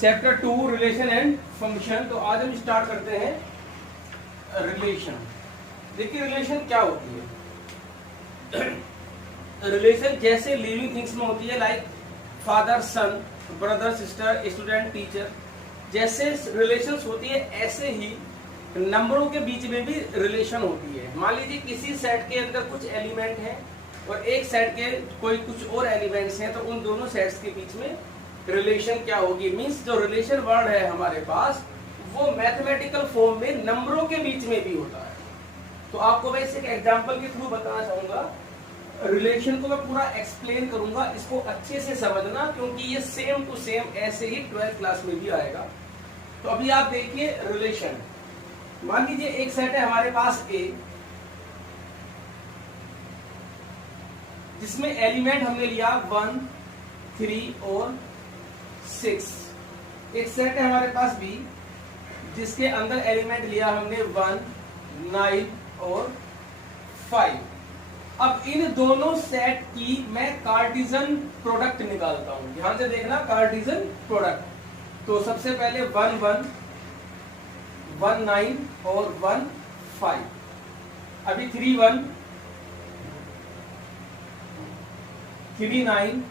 Chapter 2 relation and function. तो आज हम स्टार्ट करते हैं रिलेशन। देखिए रिलेशन क्या होती है। रिलेशन जैसे लिविंग थिंग्स में होती है, लाइक फादर सन, ब्रदर सिस्टर, स्टूडेंट टीचर, जैसे रिलेशंस होती है ऐसे ही नंबरों के बीच में भी रिलेशन होती है। मान लीजिए किसी सेट के अंदर कुछ एलिमेंट है और एक सेट के कोई कुछ और एलिमेंट्स हैं, तो उन दोनों सेट्स के बीच में रिलेशन क्या होगी। मींस जो रिलेशन वर्ड है हमारे पास वो मैथमेटिकल फॉर्म में नंबरों के बीच में भी होता है। तो आपको मैं इसे एक एग्जांपल के थ्रू बताना चाहूंगा। रिलेशन को मैं पूरा एक्सप्लेन करूंगा, इसको अच्छे से समझना, क्योंकि ये सेम टू सेम ऐसे ही 12th क्लास में भी आएगा। तो अभी आप देखिए रिलेशन, मान लीजिए एक सेट है हमारे पास ए, जिसमें एलिमेंट हमने लिया 1, 3 और 6। एक सेट है हमारे पास बी, जिसके अंदर एलिमेंट लिया हमने 1, 9 और 5। अब इन दोनों सेट की मैं कार्टेशियन प्रोडक्ट निकालता हूं। ध्यान से देखना, कार्टेशियन प्रोडक्ट। तो सबसे पहले 1, 1, 1, 9 और 1, 5। अभी 3, 1, 3, 9,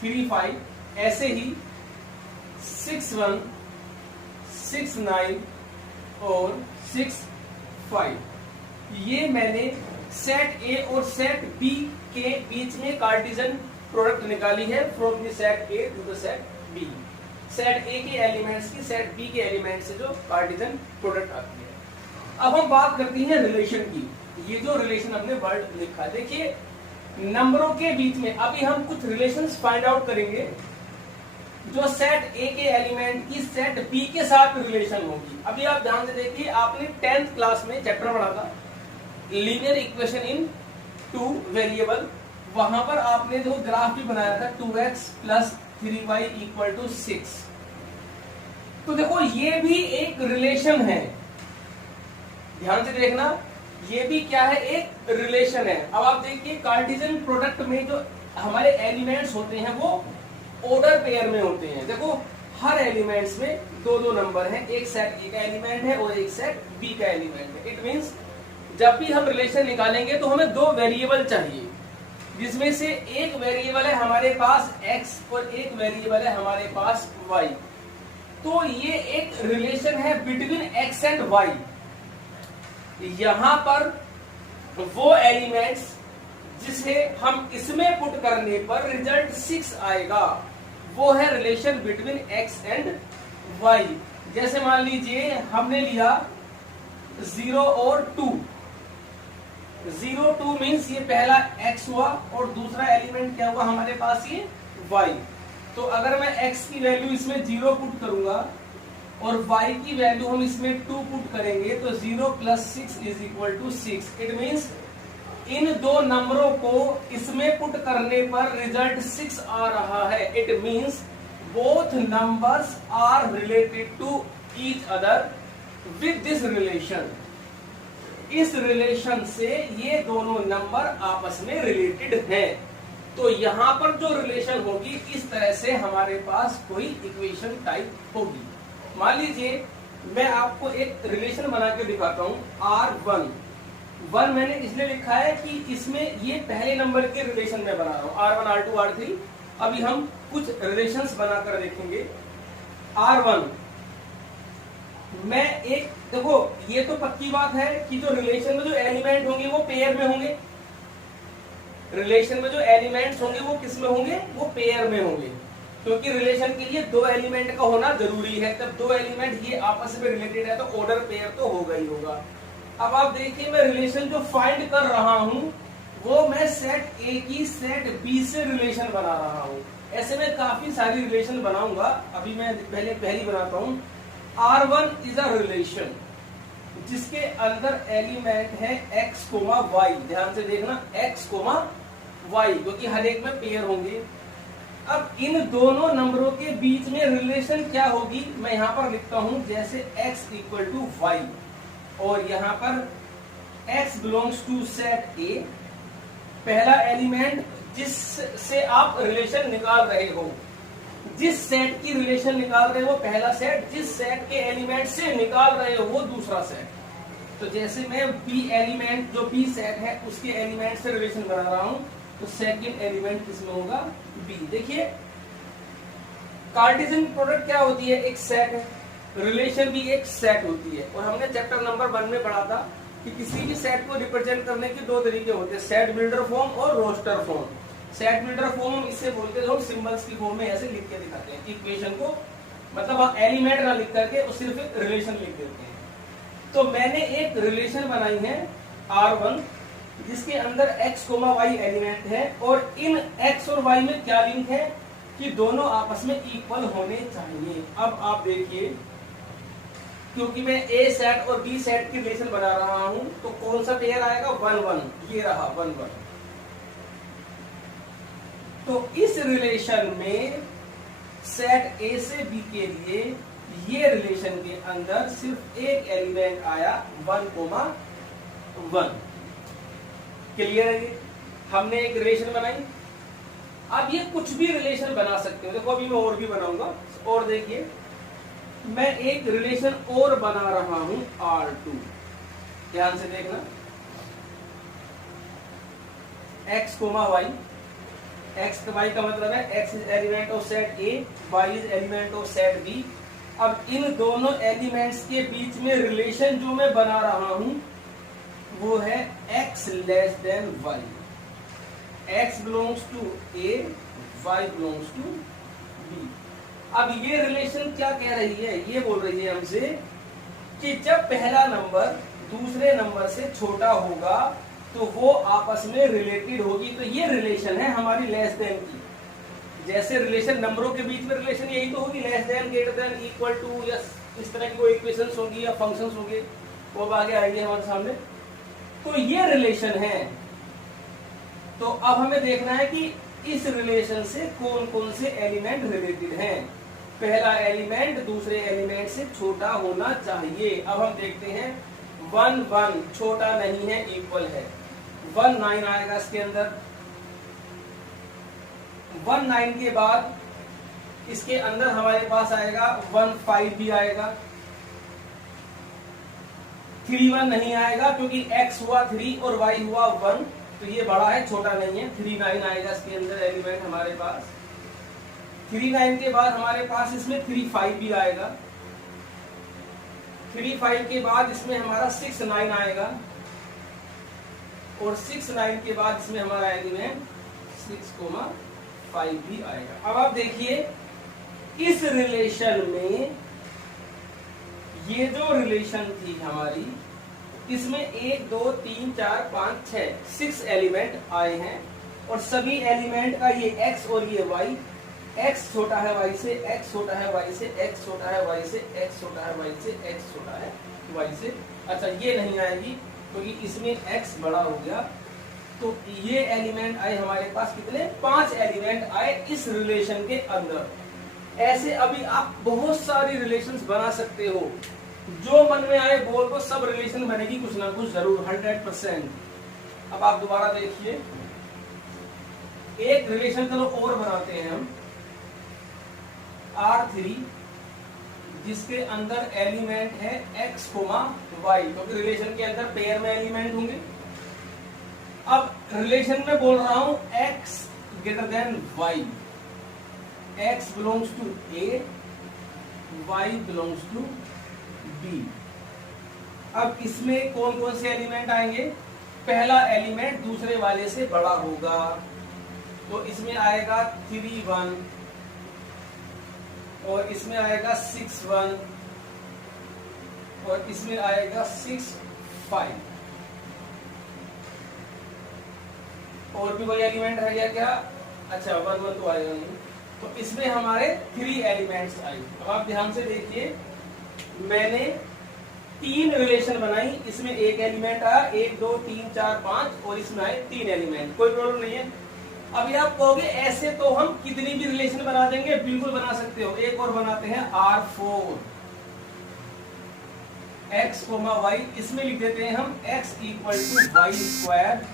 3, 5। ऐसे ही 6, 1, 6, 9 और 6, 5। ये मैंने सेट ए और सेट बी के बीच में कार्टेशियन प्रोडक्ट निकाली है, from the set A to the set B. Set A के एलिमेंट्स की सेट बी के एलिमेंट से जो कार्टेशियन प्रोडक्ट आती है। अब हम बात करते हैं रिलेशन की। ये जो रिलेशन हमने वर्ड लिखा है, देखिए नंबरों के बीच में अभी हम कुछ रिलेशंस फाइंड आउट करेंगे जो सेट ए के एलिमेंट की सेट बी के साथ रिलेशन होगी। अभी आप ध्यान से देखिए, आपने 10th क्लास में चैप्टर पढ़ा था लीनियर इक्वेशन इन 2 वेरिएबल। वहां पर आपने जो ग्राफ भी बनाया था 2x + 3y = 6। तो देखो ये भी एक रिलेशन है, ध्यान से देखना, ये भी क्या है, एक रिलेशन है। अब आप देखिए कार्टेशियन प्रोडक्ट में जो हमारे एलिमेंट्स होते हैं वो ऑर्डर पेयर में होते हैं। देखो हर एलिमेंट्स में 2-2 नंबर हैं, एक सेट ए का एलिमेंट है और एक सेट बी का एलिमेंट है। इट मींस जब भी हम रिलेशन निकालेंगे तो हमें 2 वेरिएबल चाहिए, जिसमें से एक वेरिएबल है हमारे पास x और एक वेरिएबल है हमारे पास y। तो ये एक रिलेशन है बिटवीन x एंड y। यहां पर वो एलिमेंट्स जिसे हम इसमें पुट करने पर रिजल्ट 6 आएगा, वो है relation between x and y। जैसे मान लीजिए हमने लिया 0 और 2। 0, 2 मीन्स ये पहला x हुआ और दूसरा एलिमेंट क्या हुआ हमारे पास, ये y। तो अगर मैं x की वैल्यू इसमें 0 पुट करूंगा और y की वैल्यू हम इसमें 2 पुट करेंगे, तो 0 + 6 = 6। इट मीन्स इन दो नंबरों को इसमें पुट करने पर रिजल्ट 6 आ रहा है। It means both numbers are related to each other with this relation. इस रिलेशन से ये दोनों नंबर आपस में रिलेटेड हैं। तो यहां पर जो रिलेशन होगी इस तरह से हमारे पास कोई इक्वेशन टाइप होगी। मान लीजिए मैं आपको एक रिलेशन बना के दिखाता हूं, R1। 1 मैंने इसलिए लिखा है कि इसमें ये पहले नंबर के रिलेशन में बना रहा हूं, R1, R2, R3। अभी हम कुछ रिलेशंस बनाकर देखेंगे। R1 मैं एक, देखो ये तो पक्की बात है कि जो रिलेशन में जो एलिमेंट होंगे वो पेयर में होंगे। रिलेशन में जो एलिमेंट्स होंगे वो किस में होंगे, वो पेयर में होंगे, क्योंकि रिलेशन के लिए 2 एलिमेंट का होना जरूरी है। तब 2 एलिमेंट ये आपस में रिलेटेड है तो ऑर्डर पेयर तो होगा ही होगा। अब आप देखिए मैं रिलेशन जो फाइंड कर रहा हूं वो मैं सेट ए की सेट बी से रिलेशन बना रहा हूं। ऐसे में काफी सारी रिलेशन बनाऊंगा, अभी मैं पहली बनाता हूं। R1 इज अ रिलेशन जिसके अंदर एलिमेंट है x, y। ध्यान से देखना, x, y, क्योंकि हर एक में पेयर होंगे। अब इन दोनों नंबरों के बीच में रिलेशन क्या होगी, मैं यहां पर लिखता हूं जैसे x = y और यहां पर x belongs to set A। पहला एलिमेंट जिससे आप रिलेशन निकाल रहे हो, जिस सेट की रिलेशन निकाल रहे हो वो पहला सेट, जिस सेट के एलिमेंट से निकाल रहे हो वो दूसरा सेट। तो जैसे मैं बी एलिमेंट, जो बी सेट है उसके एलिमेंट से रिलेशन बना रहा हूं, तो सेकंड एलिमेंट किसमें होगा, बी। देखिए कार्टेशियन प्रोडक्ट क्या होती है, एक सेट है, रिलेशन भी एक सेट होती है। और हमने चैप्टर नंबर 1 में पढ़ा था कि किसी भी सेट को रिप्रेजेंट करने के दो तरीके होते हैं, सेट बिल्डर फॉर्म और roster form. Set builder form हम इससे बोलते हैं जो हम सिंबल्स की फॉर्म में ऐसे लिख के दिखाते हैं इक्वेशन को, मतलब आप एलिमेंट ना लिख करके और सिर्फ एक रिलेशन लिख देते हैं। तो मैंने एक रिलेशन बनाई है R1 जिसके अंदर x, y एलिमेंट है, और इन x और y में क्या लिंक है कि दोनों आपस में इक्वल होने चाहिए। अब आप देखिए, क्योंकि मैं A सेट और B सेट की रिलेशन बना रहा हूं, तो कौन सा पेयर आएगा, 1 1, ये रहा 1 1। तो इस रिलेशन में सेट A से B के लिए ये रिलेशन के अंदर सिर्फ एक एलिमेंट आया 1 1। क्लियर है ये? हमने एक रिलेशन बनाई। अब ये कुछ भी रिलेशन बना सकते हो, देखो अभी मैं और भी बनाऊंगा। और देखिए मैं एक रिलेशन और बना रहा हूं R2, ध्यान से देखना, x, y। x y का मतलब है x is element of set A, y is element of set B। अब इन दोनों एलिमेंट्स के बीच में रिलेशन जो मैं बना रहा हूं वो है x less than y। x belongs to A, y belongs to B। अब ये रिलेशन क्या कह रही है, ये बोल रही है हमसे कि जब पहला नंबर दूसरे नंबर से छोटा होगा तो वो आपस में रिलेटेड होगी। तो ये रिलेशन है हमारी लेस देन की। जैसे रिलेशन नंबरों के बीच में रिलेशन यही तो होगी, less than, greater than, equal to, या इस तरह की कोई इक्वेशंस होगी या फंक्शंस होंगे, वो अब आगे आएंगे हमारे सामने। तो ये रिलेशन है। तो अब हमें देखना है कि इस रिलेशन से कौन कौन से एलिमेंट रिलेटेड हैं। पहला एलिमेंट दूसरे एलिमेंट से छोटा होना चाहिए। अब हम देखते हैं 1 1 छोटा नहीं है, इक्वल है। 1 9 आएगा इसके अंदर। 1 9 के बाद इसके अंदर हमारे पास आएगा 1 5 भी आएगा। 3 1 नहीं आएगा क्योंकि x हुआ 3 और y हुआ 1, तो ये बड़ा है, छोटा नहीं है। 3 9 आएगा इसके अंदर एलिमेंट हमारे पास। 3 9 के बाद हमारे पास इसमें 3 5 भी आएगा। 3 5 के बाद इसमें हमारा 6 9 आएगा, और 6 9 के बाद इसमें हमारा एलिमेंट 6 5 भी आएगा। अब आप देखिए इस रिलेशन में, ये जो रिलेशन थी हमारी, इसमें 1 2 3 4 5 6 एलिमेंट आए हैं, और सभी एलिमेंट का ये x और ये y, x छोटा है y से, x छोटा है y से, x छोटा है y से, x छोटा है y से, x छोटा है y से। अच्छा ये नहीं आएगी क्योंकि इसमें x बड़ा हो गया। तो ये एलिमेंट आए हमारे पास कितने, 5 एलिमेंट आए इस रिलेशन के अंदर। ऐसे अभी आप बहुत सारी रिलेशंस बना सकते हो, जो मन में आए बोल दो, सब रिलेशन बनेगी कुछ ना कुछ जरूर, 100%। अब आप दोबारा देखिए, एक रिलेशन चलो और बनाते हैं हम R3, जिसके अंदर एलिमेंट है x, y, क्योंकि रिलेशन के अंदर पेयर में एलिमेंट होंगे। अब रिलेशन में बोल रहा हूं x greater than y, x belongs to A, y belongs to B। अब इसमें कौन कौन से एलिमेंट आएंगे, पहला एलिमेंट दूसरे वाले से बड़ा होगा, तो इसमें आएगा 3 1, और इसमें आएगा 6 1, और इसमें आएगा 6 5। और भी कोई एलिमेंट है क्या? अच्छा 1 1 तो आएगा नहीं, तो इसमें हमारे 3 एलिमेंट्स आए। अब आप ध्यान से देखिए, मैंने 3 रिलेशन बनाई, इसमें एक एलिमेंट आया, 1 2 3 4 5, और इसमें आए 3 एलिमेंट, कोई प्रॉब्लम नहीं है। अभी आप कहोगे ऐसे तो हम कितनी भी रिलेशन बना देंगे, बिल्कुल बना सकते हो। एक और बनाते हैं R4, x, y, इसमें लिख देते हैं हम x equal to y square,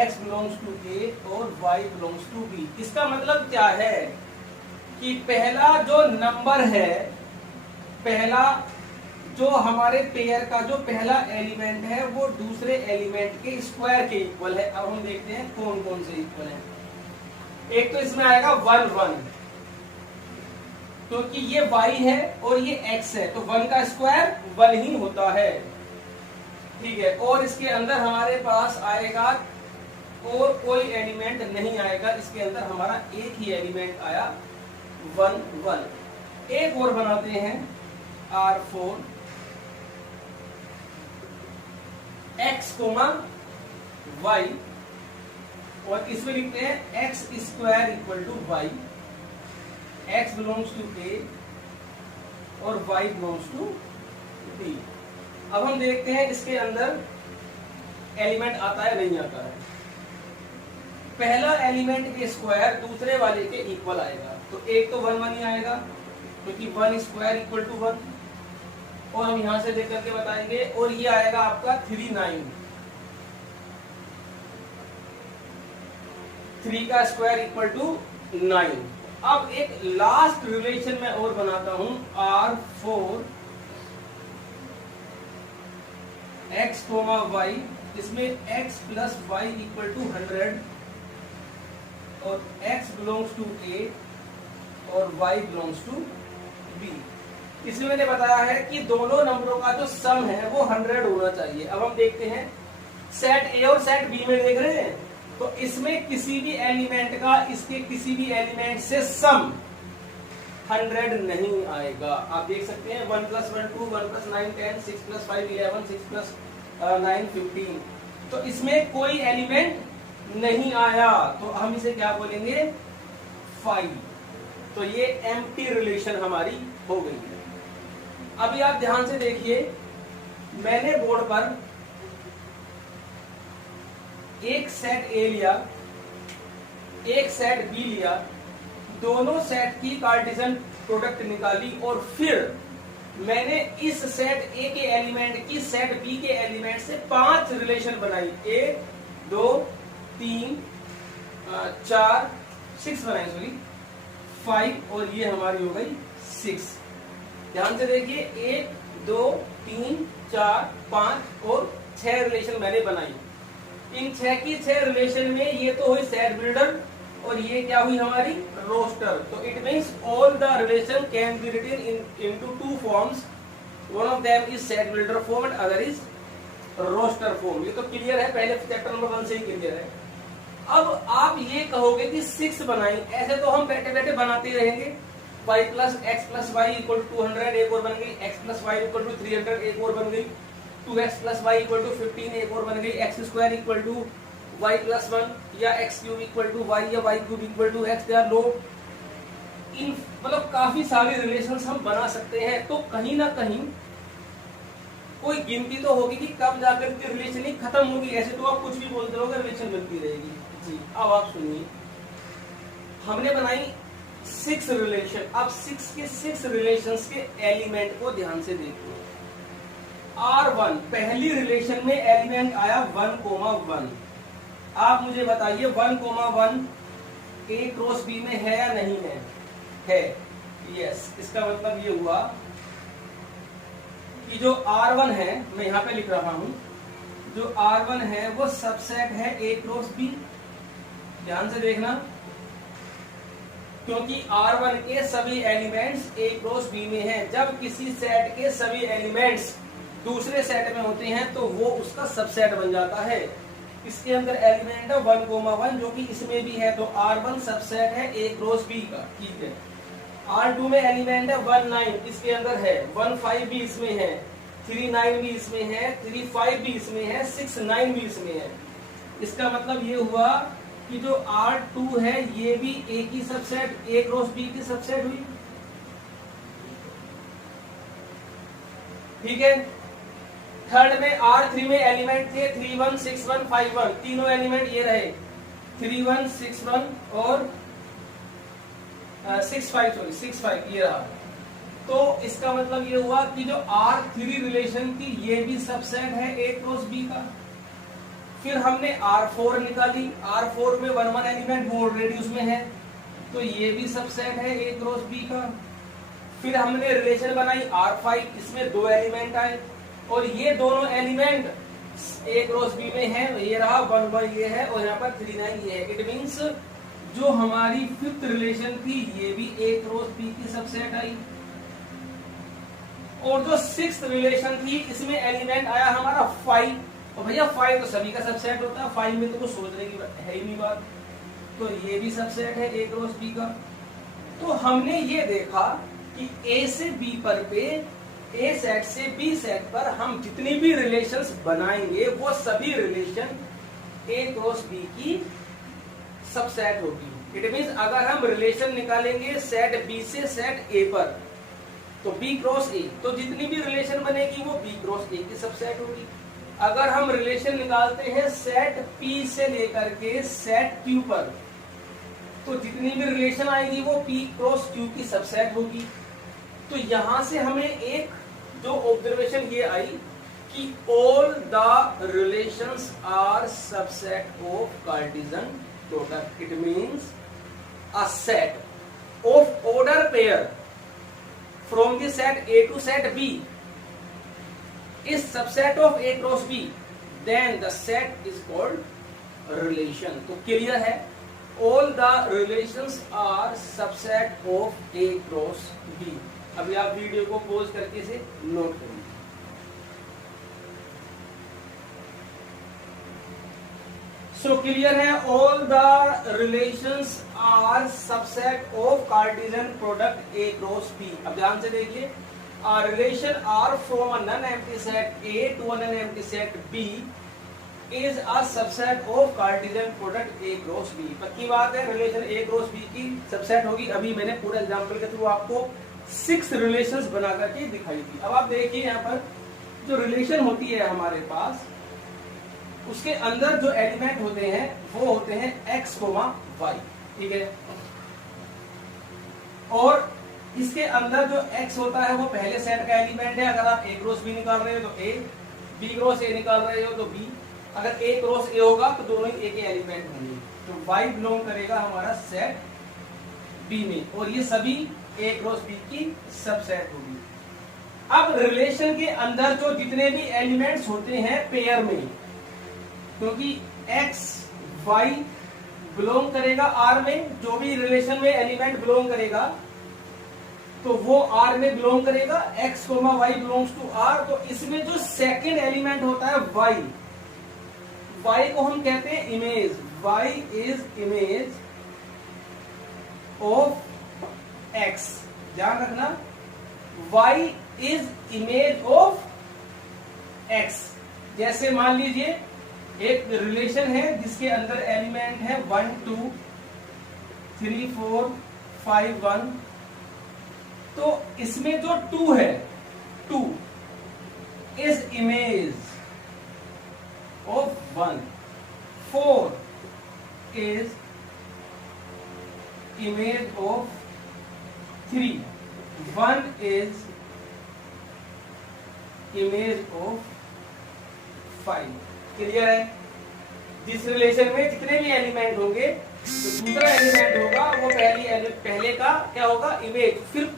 x belongs to A और y बिलोंग्स टू B। इसका मतलब क्या है कि पहला जो नंबर है, पहला जो हमारे पेयर का जो पहला एलिमेंट है वो दूसरे एलिमेंट के स्क्वायर के इक्वल है। अब हम देखते हैं कौन कौन से इक्वल है। एक तो इसमें आएगा 1 1, क्योंकि ये y है और ये x है, तो 1 का स्क्वायर 1 ही होता है, ठीक है। और इसके अंदर हमारे पास आएगा और कोई एलिमेंट नहीं आएगा, इसके अंदर हमारा एक ही एलिमेंट आया 1 1। एक और बनाते हैं R4 x y, और इसमें लिखते हैं x square equal to y, x belongs to a और y बिलोंग्स टू b। अब हम देखते हैं इसके अंदर एलिमेंट आता है नहीं आता है। पहला एलिमेंट के स्क्वायर दूसरे वाले के इक्वल आएगा, तो एक तो 1 1 ही आएगा, क्योंकि 1 स्क्वायर इक्वल टू 1, और हम यहां से देख करके बताएंगे। और ये आएगा आपका 3 9, 3 का स्क्वायर इक्वल टू 9। अब एक लास्ट रिलेशन में और बनाता हूं, R4 x y, इसमें x plus y equal to 100 और x बिलोंग्स टू a और y बिलोंग्स टू b। इसमें मैंने बताया है कि दोनों नंबरों का जो सम है वो 100 होना चाहिए। अब हम देखते हैं सेट a और सेट b में देख रहे हैं, तो इसमें किसी भी एलिमेंट का इसके किसी भी एलिमेंट से सम 100 नहीं आएगा। आप देख सकते हैं 1 + 1 2, 1 + 9 10, 6 + 5 11, 6 + 9 15, तो इसमें कोई एलिमेंट नहीं आया, तो हम इसे क्या बोलेंगे 5। तो ये एम्प्टी रिलेशन हमारी हो गई है। अभी आप ध्यान से देखिए, मैंने बोर्ड पर एक सेट A लिया, एक सेट B लिया, दोनों सेट की कार्टेशियन प्रोडक्ट निकाली और फिर मैंने इस सेट A के एलिमेंट की सेट B के एलिमेंट से 5 रिलेशन बनाई, 1 2 3 4 6 बनाई, सॉरी 5, और ये हमारी हो गई 6। ध्यान से देखिए 1 2 3 4 5 और 6 रिलेशन मैंने बनाई। इन 6 की 6 रिलेशन में ये तो हुई सेट बिल्डर और ये क्या हुई हमारी रोस्टर। तो it means all the relation can be written into 2 forms, one of them is set builder form and other is roster form. ये तो क्लियर है, पहले चैप्टर नंबर 1 से ही क्लियर है। अब आप ये कहोगे कि 6 बनाई, ऐसे तो हम बैठे बैठे बनाते रहेंगे। 5 + x + y = 200, एक और बन गई, x + y = 300, एक और बन गई, 2x + y = 15, एक और बन गई, x² = y + 1 या x³ = y या y³ = x। दे आर लो इन, मतलब काफी सारे रिलेशंस हम बना सकते हैं। तो कहीं ना कहीं कोई गिनती तो होगी कि कब जाकर के रिलेशन ही खत्म होगी, ऐसे तो आप कुछ भी बोलते रहोगे रिलेशन मिलती रहेगी जी। अब आप सुनिए, हमने बनाई 6 रिलेशन। अब 6 के 6 रिलेशंस के एलिमेंट को ध्यान से देखो। R1 पहली रिलेशन में एलिमेंट आया 1 1। आप मुझे बताइए 1 1 A क्रॉस B में है या नहीं है? है, यस। इसका मतलब ये हुआ कि जो R1 है, मैं यहां पे लिख रहा हूं, जो R1 है वो सबसेट है A क्रॉस B। ध्यान से देखना, क्योंकि R1 के सभी एलिमेंट्स A क्रॉस B में हैं। जब किसी सेट के सभी एलिमेंट्स दूसरे सेट में होते हैं तो वो उसका सबसेट बन जाता है। इसके अंदर एलिमेंट है 1 1 जो कि इसमें भी है, तो R1 सबसेट है A क्रॉस B का, ठीक है। R2 में एलिमेंट है 1 9, इसके अंदर है 1 5 भी इसमें है, 3 9 भी इसमें है, 3 5 भी इसमें है, 6 9 भी इसमें है। इसका मतलब ये हुआ कि जो R2 है ये भी A की सबसेट, A क्रॉस B की सबसेट हुई, ठीक है। थर्ड में R3 में एलिमेंट थे 3 1 6 1 5 1, तीनों एलिमेंट ये रहे 3 1 6 1 और 6 5, सॉरी 6 5 ये रहा। तो इसका मतलब ये हुआ कि जो R3 रिलेशन की ये भी सबसेट है A क्रॉस B का। फिर हमने R4 निकाली, R4 में 1 1 एलिमेंट वो ऑलरेडी उसमें है, तो ये भी सबसेट है A क्रॉस B का। फिर हमने रिलेशन बनाई R5, इसमें 2 एलिमेंट आए और ये दोनों एलिमेंट A क्रॉस B में है। ये रहा 1 1 ये है और यहाँ पर 3 9 ये है। इट मींस जो हमारी फिफ्थ रिलेशन थी ये भी A क्रॉस B की सबसेट आई। और जो सिक्स्थ रिलेशन थी इसमें एलिमेंट आया हमारा 5। और भैया 5 तो सभी का सबसेट होता है, 5 में तो कुछ सोचने की है ही नहीं बात। तो ये भी सबसेट है A क्रॉस B का। तो हमने ये देखा कि A से B पर पे A सेट से B सेट पर हम जितनी भी रिलेशंस बनाएंगे वो सभी रिलेशन A क्रॉस B की सबसेट होगी। इट मींस अगर हम रिलेशन निकालेंगे सेट B से सेट A पर तो B क्रॉस A, तो जितनी भी रिलेशन बनेगी वो B क्रॉस A की सबसेट होगी। अगर हम रिलेशन निकालते हैं सेट P से लेकर के सेट Q पर तो जितनी भी रिलेशन आएगी वो P क्रॉस Q की सबसेट होगी। तो यहां से हमें एक जो ऑब्जर्वेशन ये आई कि all the relations are subset of Cartesian product. It means a set of order pair from the set A to set B is subset of A cross B, then the set is called relation। तो clear है, all the relations are subset of A cross B। अभी आप video को pause करके इसे note करिए। So clear है, all the relations are subset of Cartesian product A cross B। अब ध्यान से देखिए, a relation R from a non-empty set A to a non-empty set B is a subset of Cartesian product A cross B। पक्की बात है, relation A cross B की subset होगी। अभी मैंने पूरा एग्जांपल के थ्रू आपको 6 रिलेशंस बना करके दिखाई थी। अब आप देखिए यहाँ पर जो रिलेशन होती है हमारे पास, उसके अंदर जो एलिमेंट होते हैं वो होते हैं x, y, ठीक है। और इसके अंदर जो x होता है वो पहले सेट का एलिमेंट है। अगर आप A क्रॉस B निकाल रहे हो तो A, B क्रॉस A निकाल रहे हो तो B। अगर A क्रॉस A होगा तो दोनों ही A के एलिमेंट होंगे। तो y बिलोंग करेगा हमारा सेट B में और ये सभी A क्रॉस B की सबसेट होगी। अब रिलेशन के अंदर जो जितने भी एलिमेंट्स होते हैं पेयर में, क्योंकि x y बिलोंग करेगा R में, जो भी रिलेशन में एलिमेंट बिलोंग करेगा तो वो R में बिलोंग करेगा। x, y belongs to R। तो इसमें जो सेकंड एलिमेंट होता है y, y को हम कहते हैं image. y is image of x। ध्यान रखना, y is image of x। जैसे मान लीजिए एक रिलेशन है जिसके अंदर एलिमेंट है 1 2 3 4 5 1। तो इसमें जो 2 है, 2 is image of 1, 4 is image of 3, 1 is image of 5। Clear है? जिस रिलेशन में जितने भी एलिमेंट होंगे तो दूसरा एलिमेंट होगा वो पहले का क्या होगा, इमेज। फिर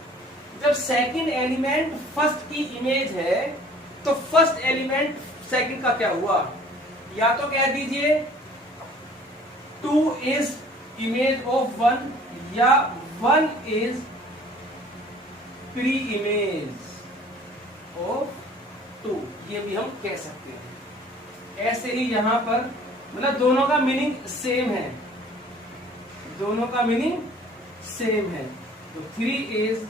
जब सेकंड एलिमेंट फर्स्ट की इमेज है तो फर्स्ट एलिमेंट सेकंड का क्या हुआ, या तो कह दीजिए 2 इज इमेज ऑफ 1 या 1 इज प्री इमेज ऑफ 2, ये भी हम कह सकते हैं। ऐसे ही यहां पर मतलब दोनों का मीनिंग सेम है, दोनों का मीनिंग सेम है। तो 3 इज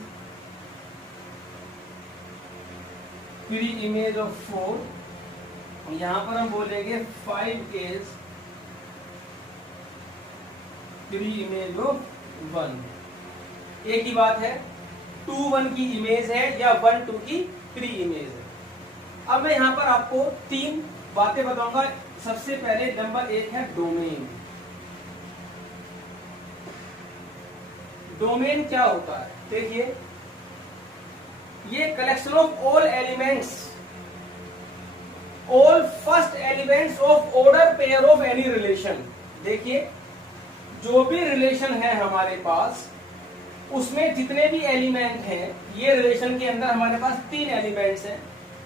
प्री इमेज ऑफ 4, यहां पर हम बोलेंगे 5 इज प्री इमेज ऑफ 1। एक ही बात है, 2 1 की इमेज है या 1 2 की प्री इमेज है। अब मैं यहां पर आपको 3 बातें बताऊंगा। सबसे पहले नंबर 1 है डोमेन। डोमेन क्या होता है, देखिए ये collection of all elements, all first elements of order pair of any relation. देखिए जो भी रिलेशन है हमारे पास उसमें जितने भी एलिमेंट हैं, ये रिलेशन के अंदर हमारे पास 3 एलिमेंट्स हैं,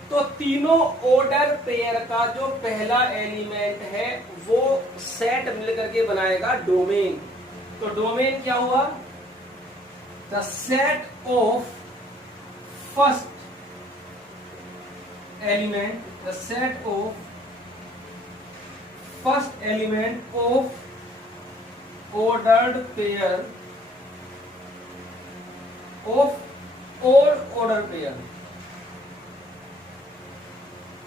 तो तीनों ऑर्डर पेयर का जो पहला एलिमेंट है वो सेट मिलकर के बनाएगा डोमेन। तो डोमेन क्या हुआ? The set of first element, the set of first element of ordered pair of all order pair,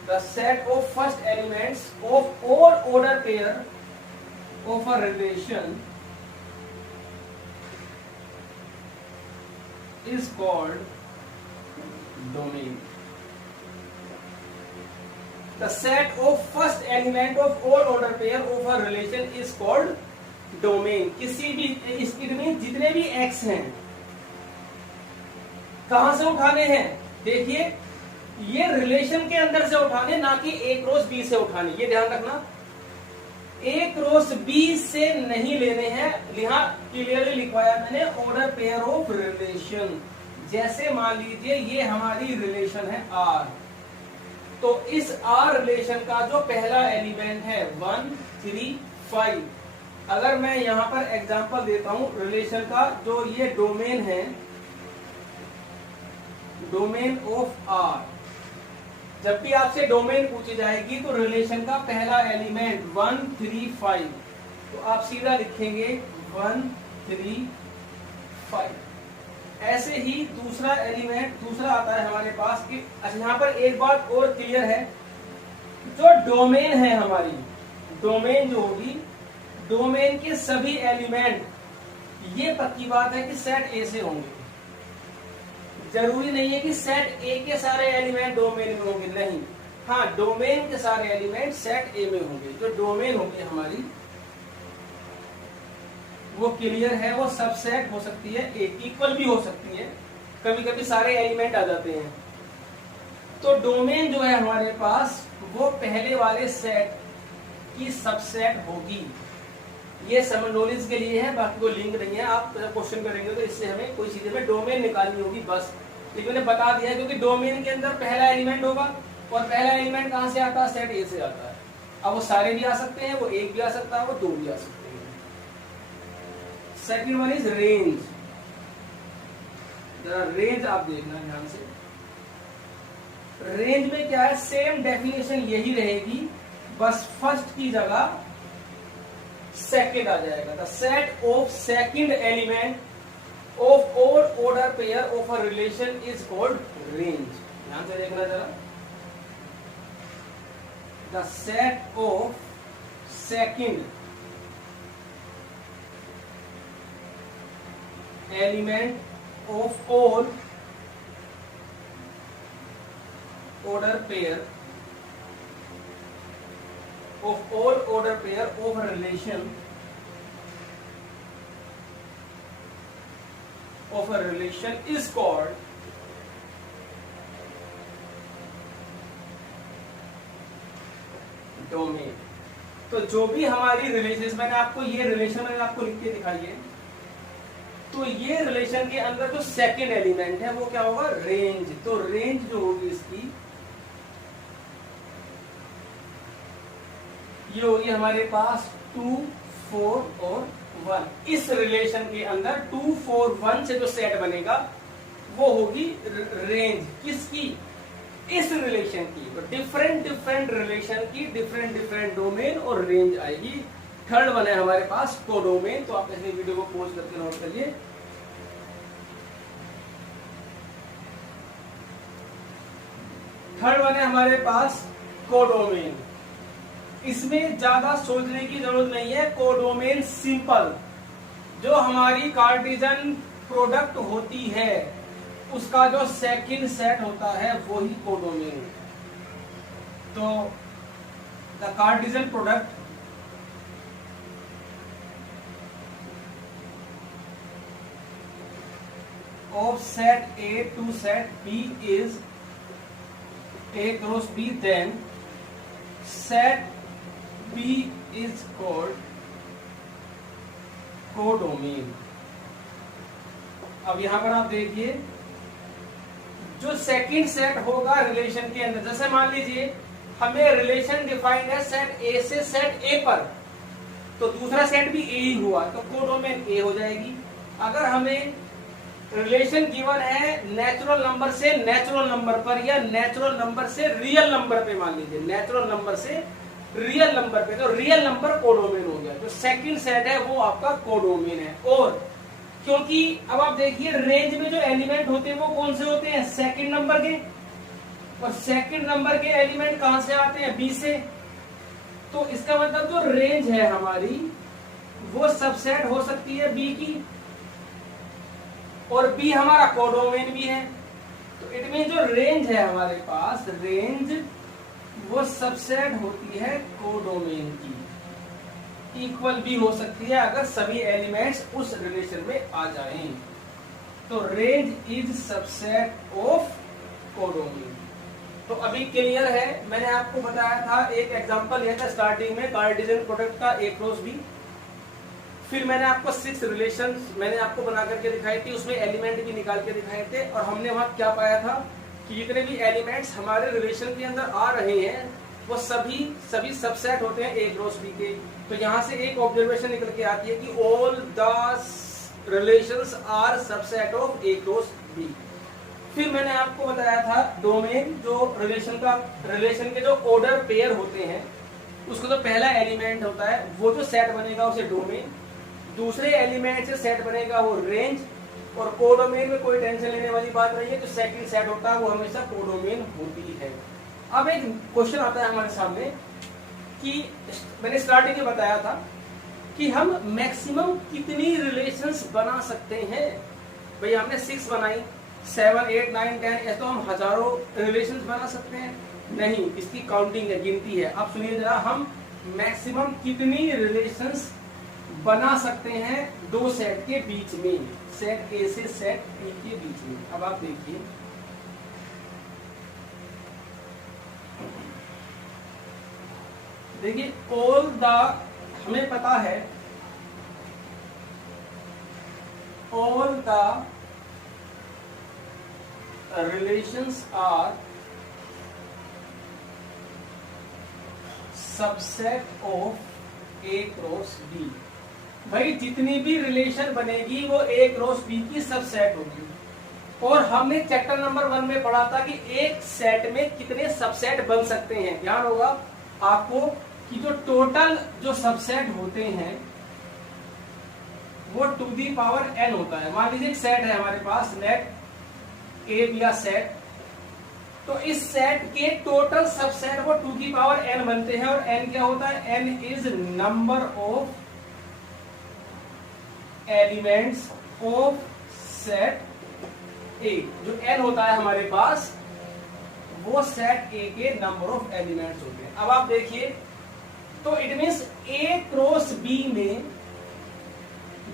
the set of first elements of all order pair of a relation is called domain. The set of first element of all order pair of a relation is called domain. किसी भी इसमें जितने भी x हैं कहां से उठाने हैं? देखिए ये रिलेशन के अंदर से उठाने, ना कि a क्रॉस b से उठाने, ये ध्यान रखना। a क्रॉस b से नहीं लेने हैं, यहाँ क्लियरली लिखवाया मैंने ऑर्डर पेयर ऑफ रिलेशन। जैसे मान लीजिए ये हमारी रिलेशन है r, तो इस R रिलेशन का जो पहला एलिमेंट है 1 3 5, अगर मैं यहां पर एग्जांपल देता हूं रिलेशन का, जो ये डोमेन है, डोमेन ऑफ R, जब भी आपसे डोमेन पूछी जाएगी तो रिलेशन का पहला एलिमेंट 1 3 5, तो आप सीधा लिखेंगे 1 3 5। ऐसे ही दूसरा एलिमेंट दूसरा आता है हमारे पास कि अच्छा, यहाँ पर एक बात और क्लियर है, जो डोमेन है हमारी, डोमेन जो होगी, डोमेन के सभी एलिमेंट, ये पक्की बात है कि सेट ए से होंगे। जरूरी नहीं है कि सेट ए के सारे एलिमेंट डोमेन में होंगे, नहीं। हाँ, डोमेन के सारे एलिमेंट सेट ए में होंगे। जो डोमेन होगी हमारी वो क्लियर है, वो सबसेट हो सकती है, एक इक्वल भी हो सकती है, कभी कभी सारे एलिमेंट आ जाते हैं। तो डोमेन जो है हमारे पास वो पहले वाले सेट की सबसेट होगी। ये सब नॉलेज के लिए है, बाकी कोई लिंक नहीं है। आप क्वेश्चन करेंगे तो इससे हमें कोई चीज में डोमेन निकालनी होगी बस। लेकिन मैंने बता दिया क्योंकि डोमेन के अंदर पहला एलिमेंट होगा, और पहला एलिमेंट कहां से आता है? सेट ए से आता है। अब वो सारे भी आ सकते हैं, वो एक भी आ सकता है, वो 2 भी आ सकते हैं। Second one is range. जरा रेंज आप देखना ध्यान से। रेंज में क्या है? सेम डेफिनेशन यही रहेगी, बस फर्स्ट की जगह सेकंड आ जाएगा। The set of second element of all order pair of a relation is called range. ध्यान से देखना जरा। The set of second element of all order pair of all order pair of a relation is called domain. तो जो भी हमारी relation, मैंने आपको ये रिलेशन मैंने आपको लिख के दिखाई है, तो ये रिलेशन के अंदर जो सेकंड एलिमेंट है वो क्या होगा? रेंज। तो रेंज जो होगी इसकी, ये होगी हमारे पास 2 4 और 1। इस रिलेशन के अंदर 2 4 1 से जो सेट बनेगा वो होगी रेंज। किसकी? इस रिलेशन की। तो डिफरेंट डिफरेंट रिलेशन की डिफरेंट डिफरेंट डोमेन और रेंज आएगी। थर्ड वन है हमारे पास कोडोमेन। तो आप ऐसे वीडियो को पॉज करके नोट करिए। थर्ड वन है हमारे पास कोडोमेन। इसमें ज्यादा सोचने की जरूरत नहीं है। कोडोमेन सिंपल, जो हमारी कार्टेशियन प्रोडक्ट होती है उसका जो सेकंड सेट होता है वही कोडोमेन। तो the Cartesian product of set A to set B is A cross B, then set B is called codomain. अब यहां पर आप देखिए, जो सेकंड सेट होगा रिलेशन के अंदर, जैसे मान लीजिए हमें रिलेशन डिफाइंड है सेट ए से सेट ए पर, तो दूसरा सेट भी ए ही हुआ, तो कोडोमेन ए हो जाएगी। अगर हमें रिलेशन गिवन है नेचुरल नंबर से नेचुरल नंबर पर, या नेचुरल नंबर से रियल नंबर पे, मान लीजिए नेचुरल नंबर से रियल नंबर पे, तो रियल नंबर कोडोमेन हो गया। जो सेकंड सेट है वो आपका कोडोमेन है। और क्योंकि अब आप देखिए रेंज में जो एलिमेंट होते हैं वो कौन से होते हैं, सेकंड नंबर के, और सेकंड नंबर के एलिमेंट कहां से आते हैं, बी से। तो इसका मतलब जो रेंज है हमारी वो सबसेट हो सकती है बी की, और बी हमारा कोडोमेन भी है। तो इट मीन जो रेंज है हमारे पास, रेंज वो सबसेट होती है कोडोमेन की। इक्वल भी हो सकती है अगर सभी एलिमेंट्स उस रिलेशन में आ जाएं। तो range is subset of codomain. तो अभी क्लियर है। मैंने आपको बताया था, एक एग्जांपल लिया था स्टार्टिंग में कार्टेशियन प्रोडक्ट का ए क्रॉस बी। फिर मैंने आपको 6 रिलेशंस मैंने आपको बना करके दिखाई थी, उसमें एलिमेंट भी निकाल के दिखाए थे, और हमने वहां क्या पाया था कि जितने भी एलिमेंट्स हमारे रिलेशन के अंदर आ रहे हैं वो सभी सबसेट होते हैं ए क्रॉस बी के। तो यहाँ से एक ऑब्जर्वेशन निकल के आती है कि all the relations are subset of A cross B. फिर मैंने आपको बताया था डोमेन, जो रिलेशन के जो ऑर्डर पेयर होते हैं उसको जो पहला एलिमेंट होता है वो जो सेट बनेगा उसे डोमेन, दूसरे एलिमेंट से सेट बनेगा वो रेंज, और कोडोमेन में कोई टेंशन लेने वाली बात नहीं है, जो सेकंड सेट होता है वो हमेशा कोडोमेन होती है। अब एक क्वेश्चन आता है हमारे सामने कि मैंने स्टार्टिंग में बताया था कि हम मैक्सिमम कितनी रिलेशंस बना सकते हैं। भाई हमने 6 बनाई, 7, 8, 9, 10, ऐसे तो हम हजारों रिलेशंस बना सकते हैं? नहीं, इसकी काउंटिंग है, गिनती है। अब सुनिए जरा, हम मैक्सिमम कितनी रिलेशंस बना सकते हैं दो सेट के बीच में, सेट ए से सेट बी के बीच में। अब आप देखिए, ऑल द, हमें पता है all the relations are subset of A cross B. भाई जितनी भी रिलेशन बनेगी वो ए क्रॉस बी की सबसेट होगी। और हमने चैप्टर नंबर 1 में पढ़ा था कि एक सेट में कितने सबसेट बन सकते हैं। ध्यान होगा आपको कि जो टोटल जो सबसेट होते हैं वो टू दी पावर n होता है। मान लीजिए एक सेट है हमारे पास, नेट ए बी सेट, तो इस सेट के टोटल सबसेट वो टू की पावर n बनते हैं। और n क्या होता है, n is number of elements of set ए। जो n होता है हमारे पास वो सेट ए के नंबर ऑफ एलिमेंट्स होते हैं। अब आप देखिए, तो it means A cross B में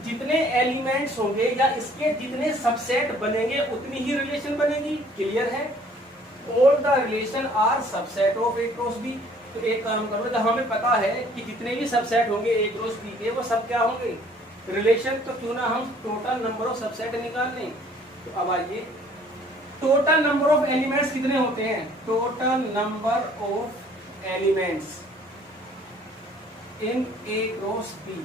जितने एलिमेंट्स होंगे या इसके जितने सबसेट बनेंगे उतनी ही रिलेशन बनेगी। क्लियर है? All the relation are subset of A cross B. तो एक काम करो, जब हमें पता है कि जितने भी सबसेट होंगे ए क्रॉस बी के वो सब क्या होंगे, रिलेशन, तो क्यों ना हम टोटल नंबर ऑफ सबसेट निकाल लें। तो अब आइए, टोटल नंबर ऑफ एलिमेंट्स कितने होते हैं, total number of elements in A cross B.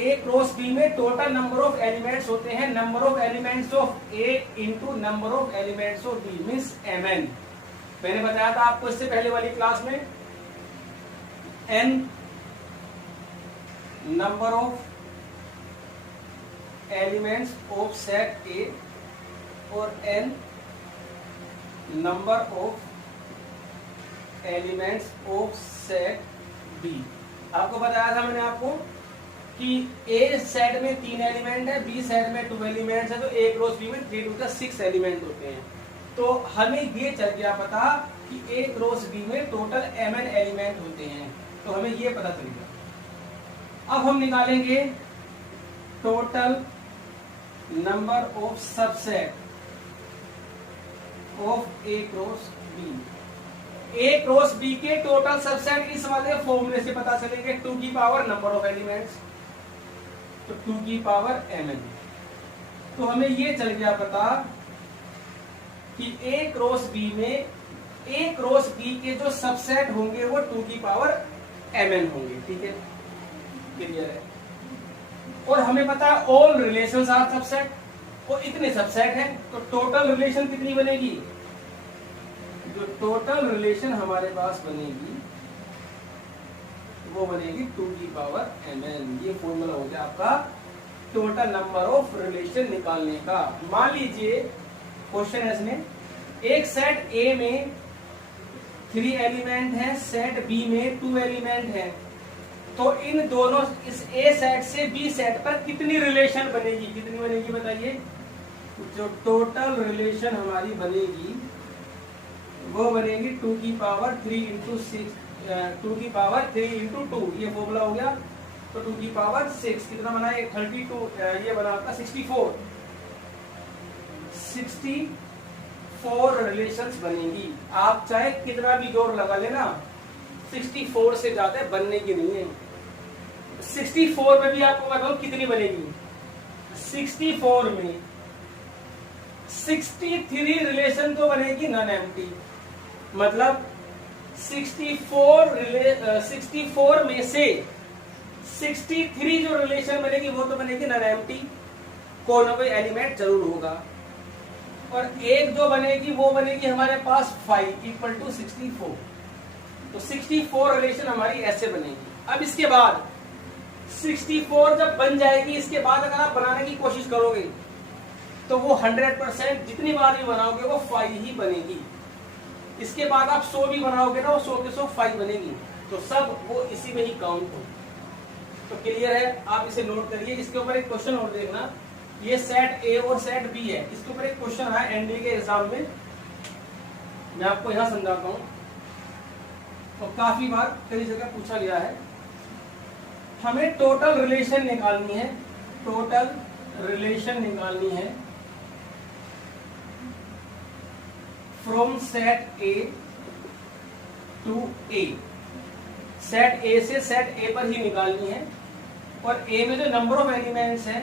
A cross B में टोटल नंबर ऑफ एलिमेंट्स होते हैं number of elements of A into number of elements of B, means mn। मैंने बताया था आपको इससे पहले वाली क्लास में, n number of elements of set A और n number of elements of set B. आपको बताया था मैंने आपको कि ए सेट में 3 एलिमेंट है, बी सेट में 2 एलिमेंट्स है, तो ए क्रॉस बी में 3 टू 6 एलिमेंट होते हैं। तो हमें ये चल गया पता कि ए क्रॉस बी में टोटल mn एलिमेंट होते हैं, तो हमें ये पता चल गया। अब हम निकालेंगे total number of subset of A cross B. A cross B के टोटल सबसेट इस वाले फॉर्मूले से पता चलेंगे, 2 की पावर नंबर ऑफ एलिमेंट्स तो 2 की पावर mn। तो हमें ये चल गया पता कि A क्रॉस B में A क्रॉस B के जो सबसेट होंगे वो 2 की पावर mn होंगे। ठीक है, क्लियर है। और हमें पता है ऑल रिलेशंस आर सबसेट, और इतने सबसेट हैं तो टोटल रिलेशन कितनी बनेगी? जो टोटल रिलेशन हमारे पास बनेगी वो बनेगी 2 की पावर mn। ये फॉर्मूला हो गया आपका टोटल नंबर ऑफ रिलेशन निकालने का। मान लीजिए क्वेश्चन है इसमें, एक सेट A में 3 एलिमेंट है, सेट B में 2 एलिमेंट है, तो इन दोनों इस A सेट से B सेट पर कितनी रिलेशन बनेगी? कितनी बनेगी बताइए? जो टोटल रिलेशन हमारी बनेगी वो बनेगी 2 की पावर 3 इंटू 6, 2 की पावर 3 इंटू 2, ये फॉर्मूला हो गया। तो 2 की पावर 6 कितना बना? 32, ये बना आपका 64 रिलेशंस बनेगी। आप चाहे कितना भी जोर लगा लेना, 64 से ज्यादा बनने की नहीं है। 64 में भी आपको बताओ कितनी बनेगी? 64 में 63 रिलेशन तो बनेगी नॉन एम्प्टी, मतलब 64 में से 63 जो रिलेशन बनेगी वो तो बनेगी नॉन एम्प्टी, कोई ना कोई एलिमेंट जरूर होगा। और एक जो बनेगी वो बनेगी हमारे पास 5 इक्वल टू 64। तो 64 रिलेशन हमारी ऐसे बनेगी। अब इसके बाद 64 जब बन जाएगी, इसके बाद अगर आप बनाने की कोशिश करोगे तो वो 100% जितनी बार भी बनाओगे वो 5 ही बनेगी। इसके बाद आप 100 भी बनाओगे ना, वो 100 के 100 5 बनेगी। तो सब वो इसी में ही काउंट हो। तो क्लियर है, आप इसे नोट करिए। इसके ऊपर एक क्वेश्चन और देखना, ये सेट A और सेट B है, इसके ऊपर एक क्वेश्चन आया एनडीए के एग्जाम में, मैं आपको यहां समझाता हूं। तो काफी बार कई जगह पूछा गया है। हमें टोटल रिलेशन निकालनी है, टोटल रिलेशन निकालनी है from set A to A। Set A से सेट A पर ही निकालनी है। और A में जो नंबर ऑफ एलिमेंट्स है,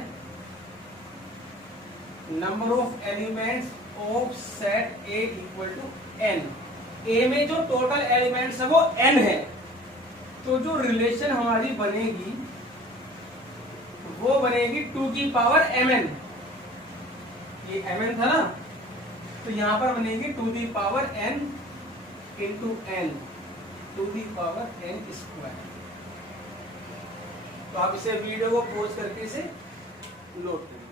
number of elements of set A equal to n। A में जो टोटल एलिमेंट्स है वो n है। तो जो रिलेशन हमारी बनेगी वो बनेगी 2 की पावर mn। ये mn था ना, तो यहां पर बनेगी 2 की पावर n इंटू n, 2 की पावर n स्क्वायर। तो आप इसे वीडियो को पॉज करके इसे नोट करिए।